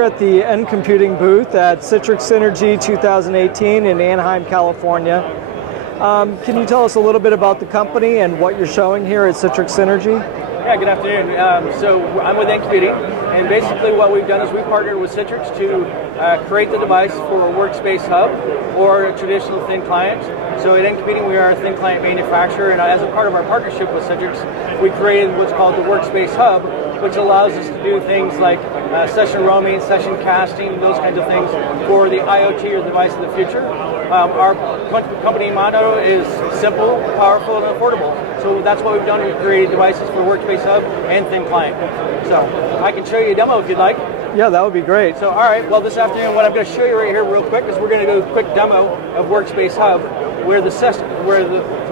here at the NComputing booth at Citrix Synergy 2018 in Anaheim, California. Can you tell us a little bit about the company and what you're showing here at Citrix Synergy? Yeah, good afternoon. So I'm with NComputing, and basically what we've done is we've partnered with Citrix to create the device for a workspace hub or a traditional thin client. So at NComputing, we are a thin client manufacturer, and as a part of our partnership with Citrix, we created what's called the workspace hub, which allows us to do things like session roaming, session casting, those kinds of things for the IoT or device of the future. Our company motto is simple, powerful, and affordable. So that's what we've done. We've created devices for Workspace Hub and Thin Client. So I can show you a demo if you'd like. Yeah, that would be great. So all right, well this afternoon what I'm going to show you right here real quick is we're going to do a quick demo of Workspace Hub where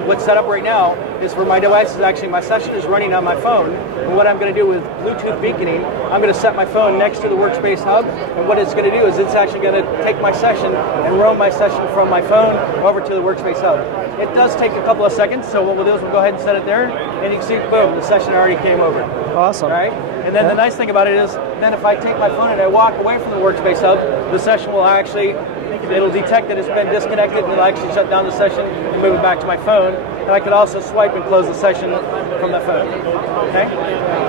what's set up right now is for my devices. Actually, my session is running on my phone, and what I'm going to do with Bluetooth beaconing, I'm going to set my phone next to the Workspace Hub, and what it's going to do is it's actually going to take my session and roam my session from my phone over to the Workspace Hub. It does take a couple of seconds, so what we'll do is we'll go ahead and set it there, and you can see, boom, the session already came over. Awesome. All right? And then the nice thing about it is, then if I take my phone and I walk away from the Workspace Hub, the session will actually, it'll detect that it's been disconnected, and it'll actually shut down the session and move it back to my phone. And I can also swipe and close the session from the phone. Okay?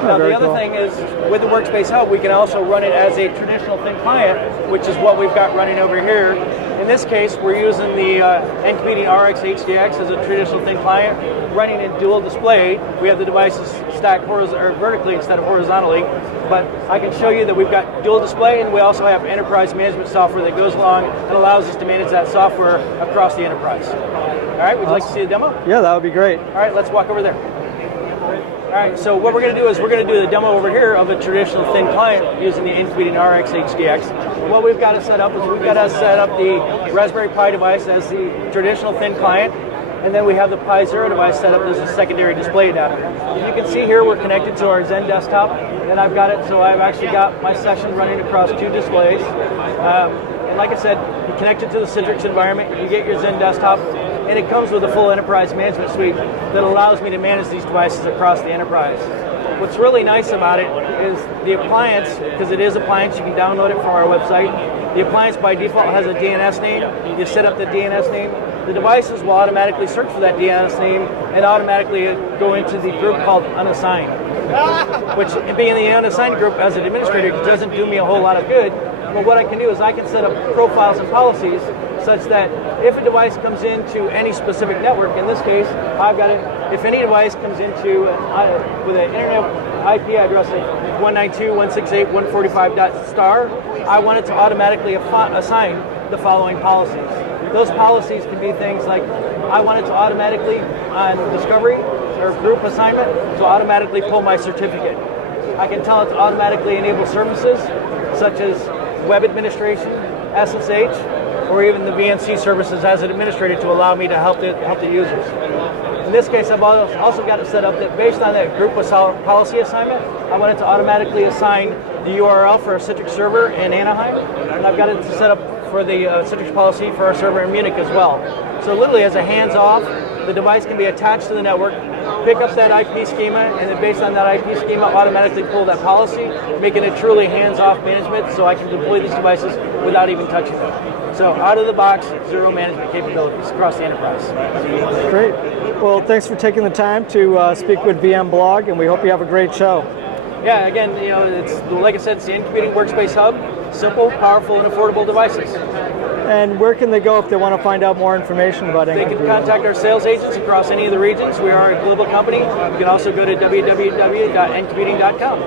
Now the other thing is, with the Workspace Hub, we can also run it as a traditional thin client, which is what we've got running over here. In this case, we're using the NComputing RX-HDX as a traditional thin client, running in dual display. We have the devices stacked vertically instead of horizontally, but I can show you that we've got dual display, and we also have enterprise management software that goes along and allows us to manage that software across the enterprise. All right, would you like to see the demo? Yeah, that would be great. All right, let's walk over there. All right, so what we're going to do is we're going to do the demo over here of a traditional thin client using the NComputing RX-HDX. What we've got to set up is we've got to set up the Raspberry Pi device as the traditional thin client, and then we have the Pi Zero device set up as a secondary display adapter. As you can see here, we're connected to our Zen desktop, and I've got it, so I've actually got my session running across two displays. And like I said, you connect it to the Citrix environment, you get your Zen desktop, and it comes with a full enterprise management suite that allows me to manage these devices across the enterprise. What's really nice about it is the appliance, because it is appliance, you can download it from our website. The appliance by default has a DNS name. You set up the DNS name. The devices will automatically search for that DNS name and automatically go into the group called unassigned. Which, being the unassigned group as an administrator, doesn't do me a whole lot of good. But what I can do is I can set up profiles and policies such that if a device comes into any specific network, in this case, I've got it, if any device comes into with an internet IP address of 192.168.145.star, I want it to automatically assign the following policies. Those policies can be things like, I want it to automatically, on discovery or group assignment, to automatically pull my certificate. I can tell it to automatically enable services such as web administration, SSH, or even the VNC services as an administrator to allow me to help the users. In this case, I've also got it set up that based on that group policy assignment, I want it to automatically assign the URL for a Citrix server in Anaheim, and I've got it set up for the Citrix policy for our server in Munich as well. So literally as a hands-off, the device can be attached to the network, pick up that IP schema, and then based on that IP schema, automatically pull that policy, making it truly hands-off management so I can deploy these devices without even touching them. So out of the box, zero management capabilities across the enterprise. Great. Well, thanks for taking the time to speak with VMblog, and we hope you have a great show. Yeah, again, it's like I said, it's the NComputing Workspace Hub. Simple, powerful, and affordable devices. And where can they go if they want to find out more information about NComputing? They can contact our sales agents across any of the regions. We are a global company. You can also go to www.ncomputing.com.